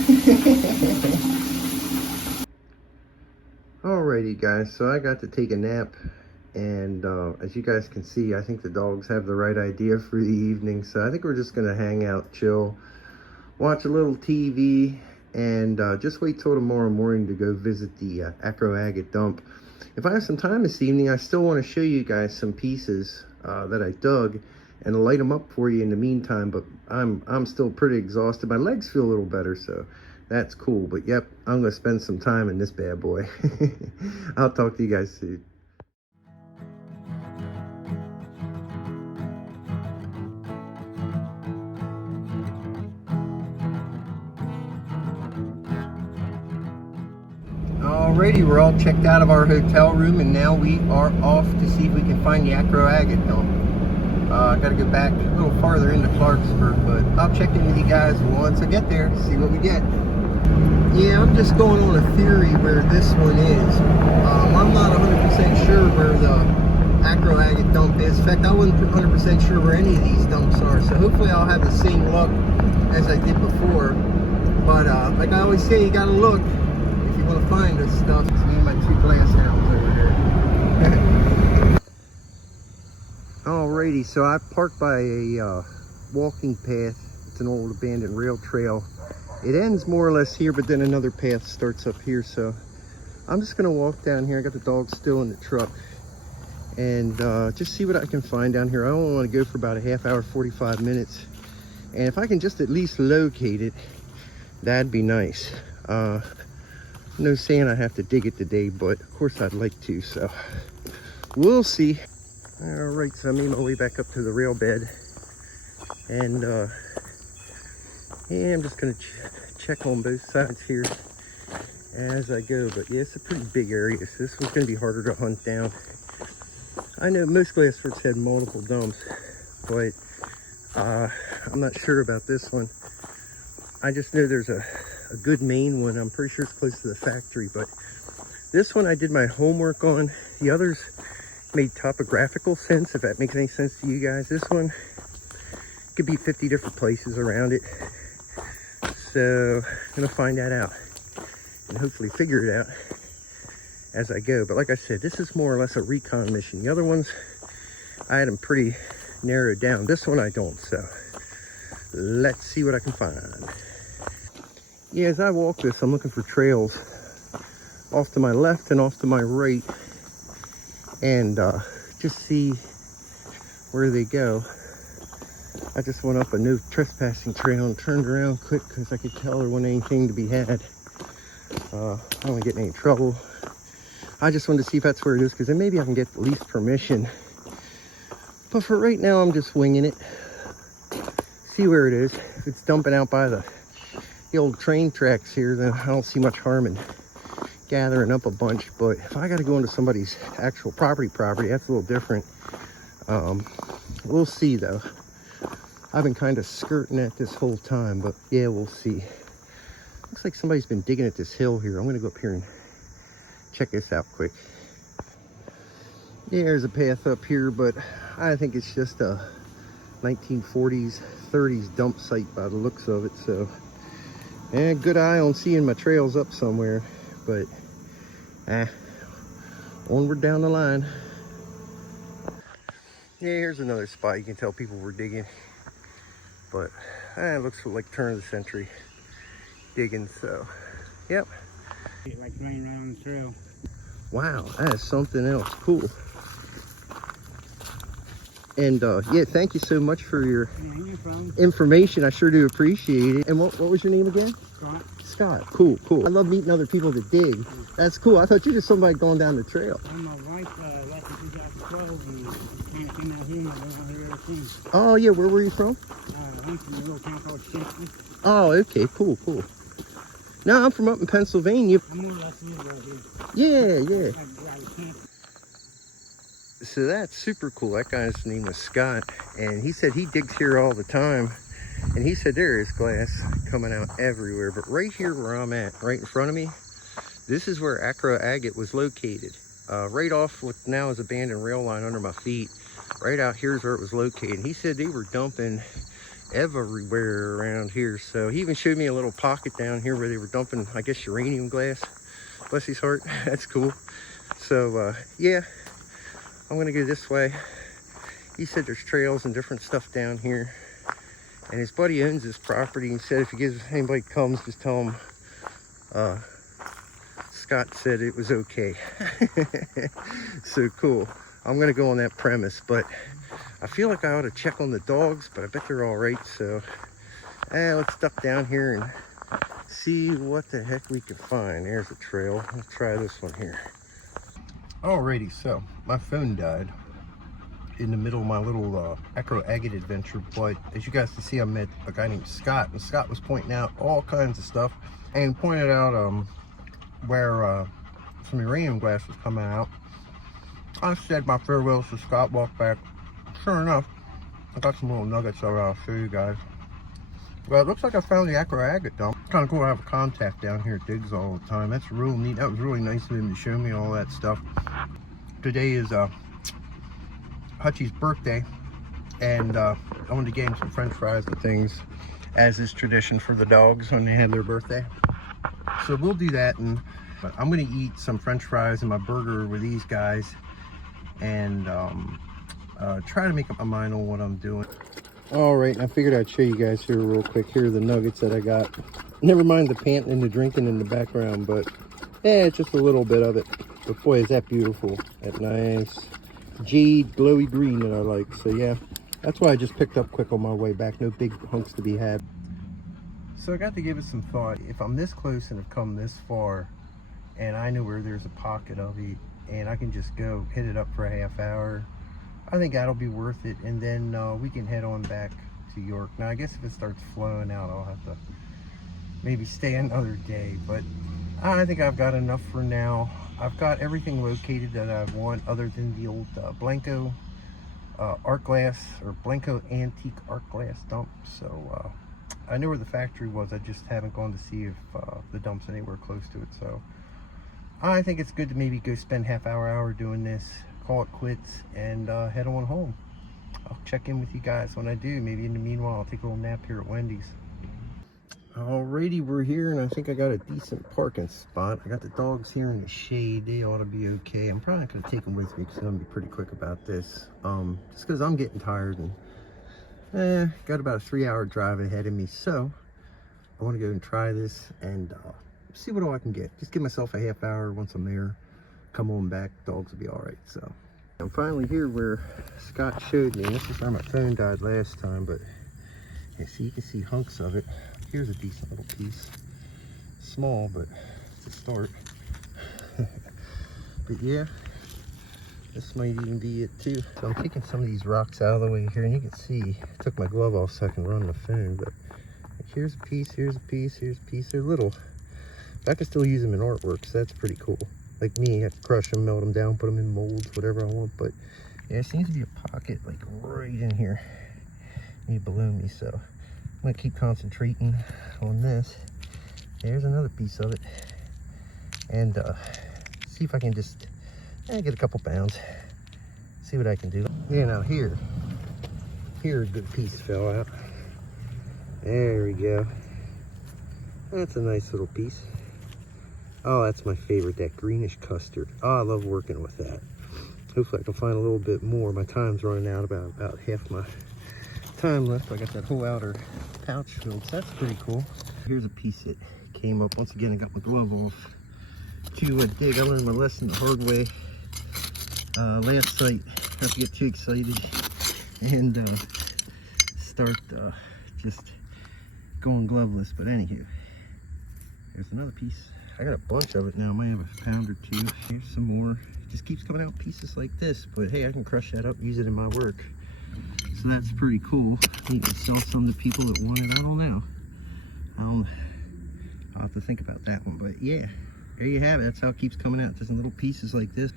Alrighty guys, so I got to take a nap, and as you guys can see, I think the dogs have the right idea for the evening, so I think we're just gonna hang out, chill, watch a little TV, and just wait till tomorrow morning to go visit the acro agate dump. If I have some time this evening, I still want to show you guys some pieces that I dug and light them up for you in the meantime, but I'm still pretty exhausted. My legs feel a little better, so that's cool. But yep, I'm gonna spend some time in this bad boy. I'll talk to you guys soon. Alrighty, we're all checked out of our hotel room, and now we are off to see if we can find the acro agate dump. I gotta go back a little farther into Clarksburg, but I'll check in with you guys once I get there to see what we get. Yeah, I'm just going on a theory where this one is. I'm not 100% sure where the acro agate dump is. In fact, I wasn't 100% sure where any of these dumps are, so hopefully I'll have the same luck as I did before. But like I always say, you gotta look if you want to find this stuff. It's me and my two glass hounds over here. Alrighty, so I parked by a walking path. It's an old abandoned rail trail. It ends more or less here, but then another path starts up here. So I'm just gonna walk down here. I got the dogs still in the truck, and just see what I can find down here. I only want to go for about a half hour, 45 minutes. And if I can just at least locate it, that'd be nice. No saying I have to dig it today, but of course I'd like to, so we'll see. All right, so I made my way back up to the rail bed, and yeah, I'm just gonna check on both sides here as I go. But yeah, it's a pretty big area, so this one's gonna be harder to hunt down. I know most glassworks had multiple dumps, but I'm not sure about this one. I just know there's a good main one. I'm pretty sure it's close to the factory, but this one I did my homework on. The others made topographical sense, if that makes any sense to you guys. This one could be 50 different places around it. So I'm gonna find that out and hopefully figure it out as I go. But like I said, this is more or less a recon mission. The other ones, I had them pretty narrowed down. This one I don't, so let's see what I can find. Yeah, as I walk this, I'm looking for trails off to my left and off to my right, and just see where they go. I just went up a no trespassing trail and turned around quick because I could tell there wasn't anything to be had. I don't want to get in any trouble. I just wanted to see if that's where it is, because then maybe I can get the least permission. But for right now, I'm just winging it. See where it is. If it's dumping out by the old train tracks here, then I don't see much harm in gathering up a bunch. But if I got to go into somebody's actual property, that's a little different. We'll see though. I've been kind of skirting at this whole time, but yeah, we'll see. Looks like somebody's been digging at this hill here. I'm gonna go up here and check this out quick. Yeah, there's a path up here, but I think it's just a 1940s, 30s dump site by the looks of it. So, and good eye on seeing my trails up somewhere, but onward down the line. Yeah, here's another spot you can tell people were digging, but it looks like turn of the century digging. So, yep. Like rain right on the trail. Wow, that is something else. Cool. And yeah, thank you so much for your Yeah, no problem. information. I sure do appreciate it. And what was your name again? Scott. Scott. Cool, cool. I love meeting other people that dig. That's cool. I thought you were just somebody going down the trail. And my wife left in 2012 and kind of came out here and I don't know her ever since. Oh yeah, where were you from? I'm from a little town called Shinston. Oh, okay, cool, cool. No, I'm from up in Pennsylvania. I'm more or less new right here. Yeah. I can't. So that's super cool. That guy's name was Scott, and he said he digs here all the time. And he said there is glass coming out everywhere. But right here where I'm at, right in front of me, this is where Acro Agate was located. Right off what now is abandoned rail line under my feet. Right out here is where it was located. And he said they were dumping everywhere around here. So he even showed me a little pocket down here where they were dumping, I guess, uranium glass. Bless his heart. That's cool. So yeah, I'm gonna go this way. He said there's trails and different stuff down here. And his buddy owns this property. He said if anybody comes, just tell him Scott said it was okay. So cool. I'm gonna go on that premise, but I feel like I ought to check on the dogs, but I bet they're all right. So let's duck down here and see what the heck we can find. There's a trail. Let's try this one here. Alrighty, so my phone died in the middle of my little Acro Agate adventure, but as you guys can see, I met a guy named Scott, and Scott was pointing out all kinds of stuff and pointed out where some uranium glass was coming out. I said my farewells to Scott, walked back. Sure enough, I got some little nuggets that I'll show you guys. Well, it looks like I found the Acro Agate dump. Kind of cool to have a contact down here at Digs all the time. That's real neat. That was really nice of him to show me all that stuff. Today is Hutchie's birthday, and I wanted to get him some french fries and things, as is tradition for the dogs when they have their birthday. So we'll do that, and I'm going to eat some french fries and my burger with these guys, and try to make up my mind on what I'm doing. All right, I figured I'd show you guys here real quick. Here are the nuggets that I got. Never mind the panting and the drinking in the background, but yeah, it's just a little bit of it. But boy, is that beautiful. That nice jade glowy green that I like. So yeah, that's why I just picked up quick on my way back. No big hunks to be had. So I got to give it some thought. If I'm this close and have come this far, and I know where there's a pocket of it, and I can just go hit it up for a half hour, I think that'll be worth it. And then we can head on back to York. Now I guess if it starts flowing out, I'll have to maybe stay another day, but I think I've got enough for now. I've got everything located that I want, other than the old Blanco art glass, or Blanco antique art glass dump. So I know where the factory was. I just haven't gone to see if the dump's anywhere close to it. So I think it's good to maybe go spend half hour doing this, call it quits, and head on home. I'll check in with you guys when I do. Maybe in the meanwhile, I'll take a little nap here at Wendy's. Alrighty, we're here, and I think I got a decent parking spot. I got the dogs here in the shade. They ought to be okay. I'm probably not going to take them with me because I'm going to be pretty quick about this. Just because I'm getting tired, and got about a 3-hour drive ahead of me. So I want to go and try this and see what all I can get. Just give myself a half hour. Once I'm there, come on back. Dogs will be all right. So I'm finally here where Scott showed me. This is where my phone died last time, but yeah, see, you can see hunks of it. Here's a decent little piece. Small, but it's a start. But yeah, this might even be it too. So I'm taking some of these rocks out of the way here, and you can see, I took my glove off so I can run the phone, but like, here's a piece, here's a piece, here's a piece. They're little. I can still use them in artwork, so that's pretty cool. Like me, I have to crush them, melt them down, put them in molds, whatever I want. But yeah, there seems to be a pocket like right in here, below me, so I'm gonna keep concentrating on this. There's another piece of it, and see if I can just get a couple pounds, see what I can do. Yeah, now here a good piece fell out. There we go. That's a nice little piece. Oh, that's my favorite, that greenish custard. Oh, I love working with that. Hopefully I can find a little bit more. My time's running out, about half my time left. I got that whole outer pouch filled, so that's pretty cool. Here's a piece that came up. Once again, I got my glove off to dig. I learned my lesson the hard way. Last sight, not to get too excited. and start just going gloveless. But anywho, there's another piece. I got a bunch of it now. I might have a pound or two. Here's some more. It just keeps coming out pieces like this, but hey, I can crush that up and use it in my work. So that's pretty cool. You can sell some to people that want it. I don't know. I'll have to think about that one, but yeah, there you have it. That's how it keeps coming out, just in little pieces like this.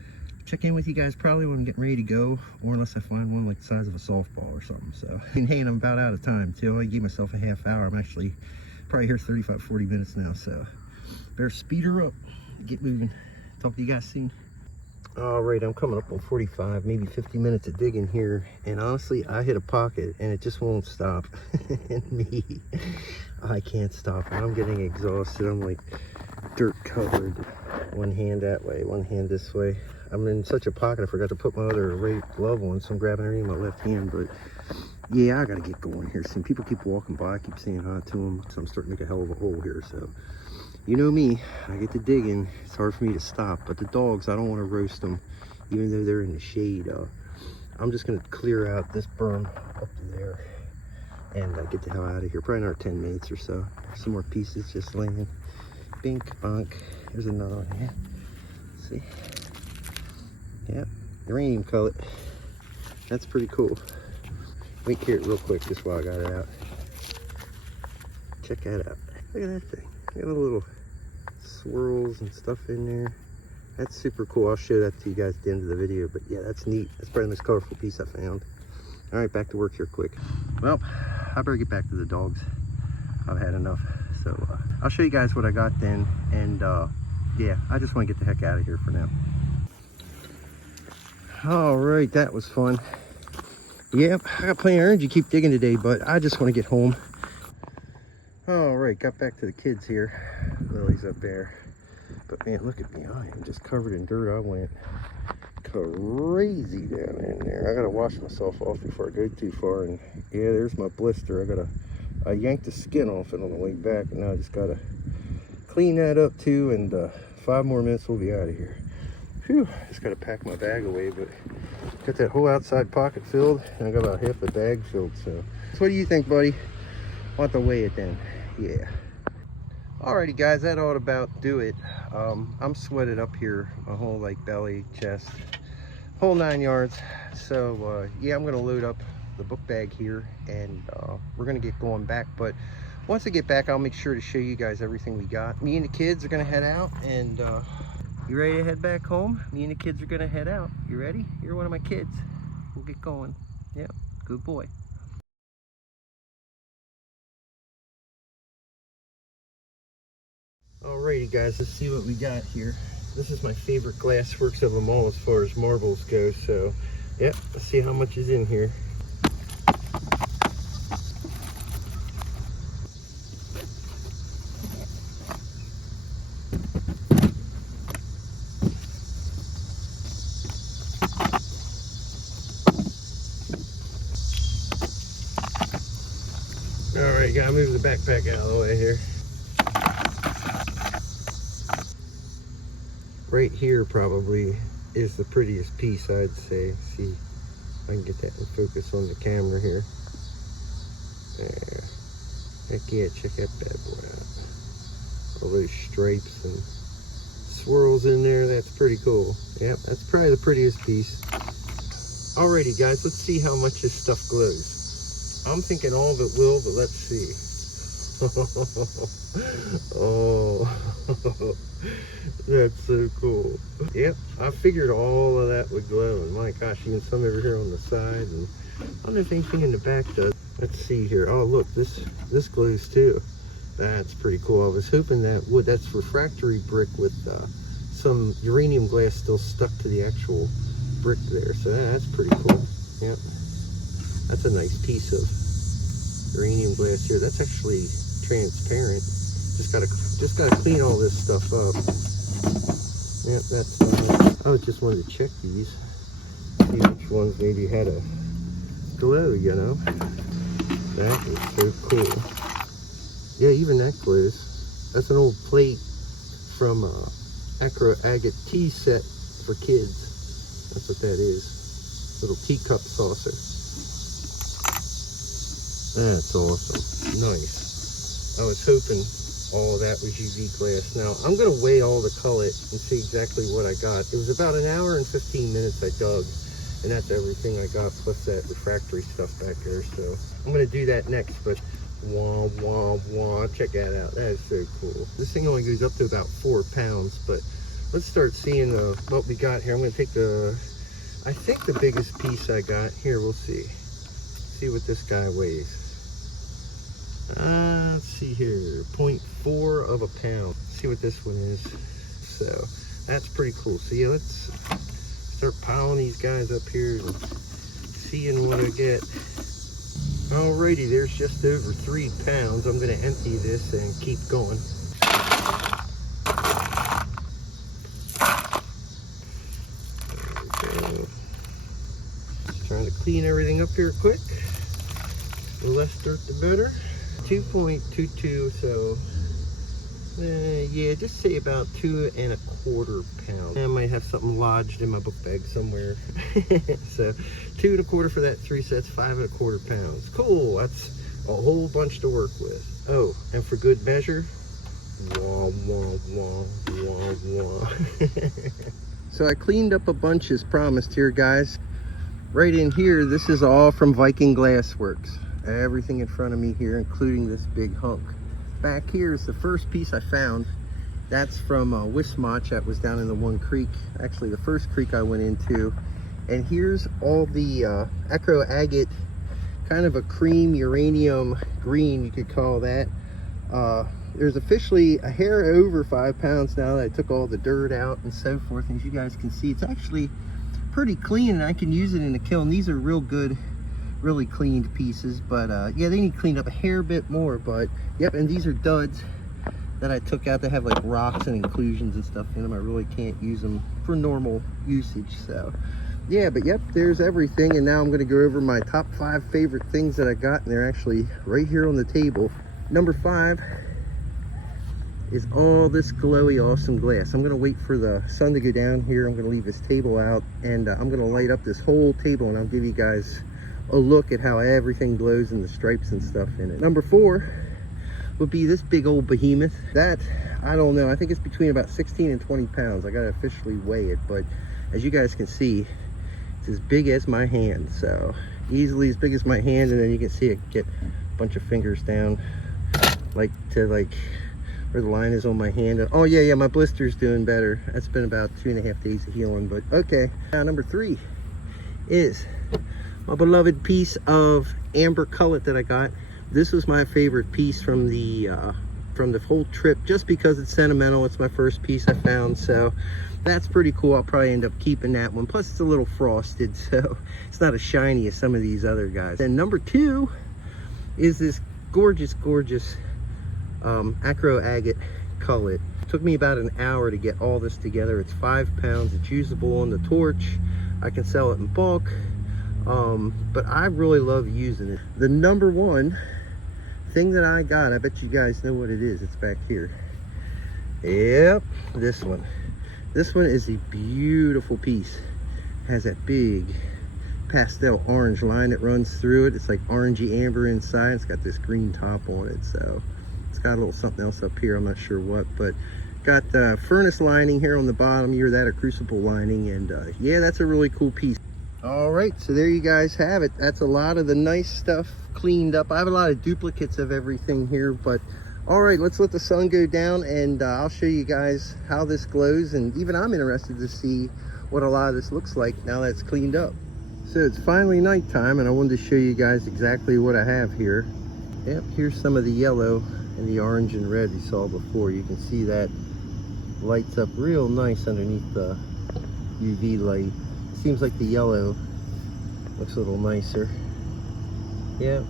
Check in with you guys probably when I'm getting ready to go, or unless I find one like the size of a softball or something. So, and hey, and I'm about out of time too. I gave myself a half hour. I'm actually probably here 35, 40 minutes now, so better speed her up, get moving. Talk to you guys soon. All right, I'm coming up on 45, maybe 50 minutes of digging here, and honestly, I hit a pocket and it just won't stop. And me, I can't stop. I'm getting exhausted. I'm like dirt covered. One hand that way, one hand this way. I'm in such a pocket, I forgot to put my other right glove on, so I'm grabbing everything in my left hand. But yeah, I gotta get going here soon. People keep walking by, I keep saying hi to them, so I'm starting to make a hell of a hole here. So you know me, I get to digging, it's hard for me to stop. But the dogs, I don't want to roast them, even though they're in the shade. I'm just gonna clear out this berm up to there and get the hell out of here. Probably another 10 minutes or so. Some more pieces just laying. Bink, bonk. There's another one here. See? Yeah, uranium cullet. That's pretty cool. Let me clear it real quick just while I got it out. Check that out. Look at that thing. Got little swirls and stuff in there. That's super cool. I'll show that to you guys at the end of the video. But yeah, that's neat. That's probably the most colorful piece I found. All right, back to work here quick. Well, I better get back to the dogs. I've had enough. So I'll show you guys what I got then. And yeah, I just want to get the heck out of here for now. All right, that was fun. Yep, I got plenty of energy to keep digging today, but I just want to get home. All right, got back to the kids here. Lily's up there. But man, look at me. I am just covered in dirt. I went crazy down in there. I gotta wash myself off before I go too far. And yeah, there's my blister. I yanked the skin off it on the way back, and now I just gotta clean that up too. And 5 more minutes, we'll be out of here. Phew, just gotta pack my bag away, but got that whole outside pocket filled, and I got about half the bag filled. So what do you think, buddy? Want to weigh it then? Yeah. Alrighty guys, that ought about do it. I'm sweated up here, my whole like belly, chest, whole 9 yards. So yeah, I'm gonna load up the book bag here, and we're gonna get going back. But once I get back, I'll make sure to show you guys everything we got. Me and the kids are gonna head out, and you ready to head back home? Me and the kids are gonna head out. You ready? You're one of my kids. We'll get going. Yep, good boy. Alrighty guys, let's see what we got here. This is my favorite glassworks of them all as far as marbles go. So yeah, let's see how much is in here. Alright, gotta move the backpack out of the way here. Right here probably is the prettiest piece, I'd say. See if I can get that in focus on the camera here. There. Heck yeah, check that bad boy out. All those stripes and swirls in there, that's pretty cool. Yep, that's probably the prettiest piece. Alrighty guys, let's see how much this stuff glows. I'm thinking all of it will, but let's see. Oh, that's so cool. Yep, I figured all of that would glow, and my gosh, even some over here on the side, and I don't know if anything in the back does. Let's see here. Oh look, this glows too. That's pretty cool. I was hoping that would. That's refractory brick with some uranium glass still stuck to the actual brick there, so that's pretty cool. Yep, that's a nice piece of uranium glass here. That's actually transparent. Just gotta clean all this stuff up. Yep, that's I just wanted to check these, see which ones maybe had a glow, you know. That is so cool. Yeah, even that glows. That's an old plate from Acro Agate tea set for kids. That's what that is. Little teacup saucer. That's awesome. Nice. I was hoping all that was UV glass. Now I'm going to weigh all the cullet and see exactly what I got. It was about an hour and 15 minutes I dug, and that's everything I got plus that refractory stuff back there. So I'm going to do that next, but wah wah wah, check that out. That is so cool. This thing only goes up to about 4 pounds, but let's start seeing what we got here. I'm going to take I think the biggest piece I got here. We'll see what this guy weighs. Let's see here, 0.4 of a pound. Let's see what this one is. So that's pretty cool. So yeah, let's start piling these guys up here and seeing what I get. Alrighty, there's just over 3 pounds. I'm going to empty this and keep going. There we go. Just trying to clean everything up here quick. The less dirt, the better. 2.22, so yeah, just say about 2 1/4 pounds. I might have something lodged in my book bag somewhere. So 2 1/4 for that 3 sets, 5 1/4 pounds. Cool, that's a whole bunch to work with. Oh, and for good measure, wah wah wah wah wah. So I cleaned up a bunch as promised here, guys. Right in here, this is all from Viking Glassworks. Everything in front of me here, including this big hunk. Back here is the first piece I found. That's from Wismach. That was down in the one creek, actually the first creek I went into. And here's all the acro agate, kind of a cream uranium green, you could call that. There's officially a hair over 5 pounds now that I took all the dirt out and so forth. And as you guys can see, it's actually pretty clean, and I can use it in the kiln. These are real good, really cleaned pieces, but yeah, they need cleaned up a hair bit more. But yep, and these are duds that I took out. They have like rocks and inclusions and stuff in them. I really can't use them for normal usage. So yeah, but yep, there's everything. And now I'm going to go over my top 5 favorite things that I got, and they're actually right here on the table. Number 5 is all this glowy awesome glass. I'm going to wait for the sun to go down here. I'm going to leave this table out, and I'm going to light up this whole table, and I'll give you guys a look at how everything glows and the stripes and stuff in it. Number 4 would be this big old behemoth. That, I don't know, I think it's between about 16 and 20 pounds. I gotta officially weigh it, but as you guys can see, it's as big as my hand. So easily as big as my hand, and then you can see it get a bunch of fingers down like where the line is on my hand. Oh yeah, my blister's doing better. That's been about 2.5 days of healing, but okay. Now number 3 is my beloved piece of amber cullet that I got. This was my favorite piece from the whole trip, just because it's sentimental. It's my first piece I found, so that's pretty cool. I'll probably end up keeping that one. Plus it's a little frosted, so it's not as shiny as some of these other guys. And number 2 is this gorgeous acro agate cullet. It took me about an hour to get all this together. It's 5 pounds. It's usable on the torch. I can sell it in bulk. But I really love using it. The number 1 thing that I got, I bet you guys know what it is. It's back here. Yep, this one. This one is a beautiful piece. It has that big pastel orange line that runs through it. It's like orangey amber inside. It's got this green top on it. So it's got a little something else up here. I'm not sure what, but got the furnace lining here on the bottom. Either that or crucible lining. And yeah, that's a really cool piece. All right, so there you guys have it. That's a lot of the nice stuff cleaned up. I have a lot of duplicates of everything here, but all right, let's let the sun go down, and I'll show you guys how this glows. And even I'm interested to see what a lot of this looks like now that it's cleaned up. So it's finally nighttime, and I wanted to show you guys exactly what I have here. Yep, here's some of the yellow and the orange and red we saw before. You can see that lights up real nice underneath the UV light. Seems like the yellow looks a little nicer. Yeah,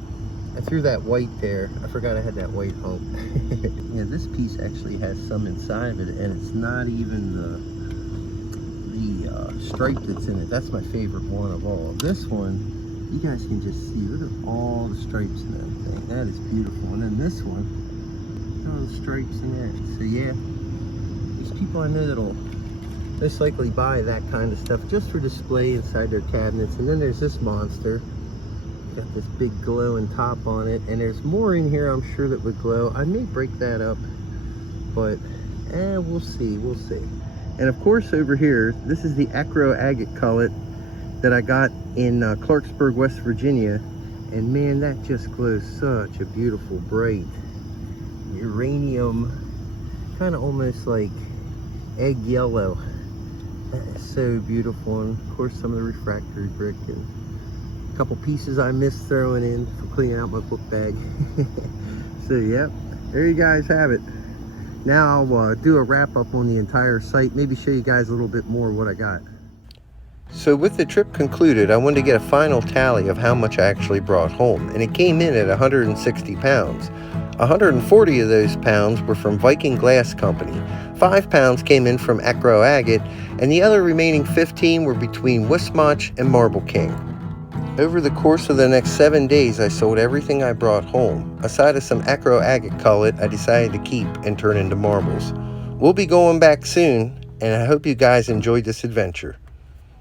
I threw that white there. I forgot I had that white hunk. Yeah, this piece actually has some inside of it, and it's not even the stripe that's in it. That's my favorite one of all. This one, you guys can just see, look at all the stripes in that thing. That is beautiful. And then this one, look at all the stripes in there. So yeah, there's people I know that'll most likely buy that kind of stuff just for display inside their cabinets. And then there's this monster. Got this big glowing top on it, and there's more in here I'm sure that would glow. I may break that up, but we'll see, we'll see. And of course over here, this is the acro agate cullet that I got in Clarksburg, West Virginia. And man, that just glows such a beautiful bright uranium, kind of almost like egg yellow. That is so beautiful. And of course some of the refractory brick and a couple pieces I missed throwing in for cleaning out my book bag. So yep, there you guys have it. Now I'll do a wrap up on the entire site, maybe show you guys a little bit more of what I got. So with the trip concluded, I wanted to get a final tally of how much I actually brought home, and it came in at 160 pounds. 140 of those pounds were from Viking Glass Company, 5 pounds came in from Acro Agate, and the other remaining 15 were between Wismach and Marble King. Over the course of the next 7 days, I sold everything I brought home. Aside of some Acro Agate cullet, I decided to keep and turn into marbles. We'll be going back soon, and I hope you guys enjoyed this adventure.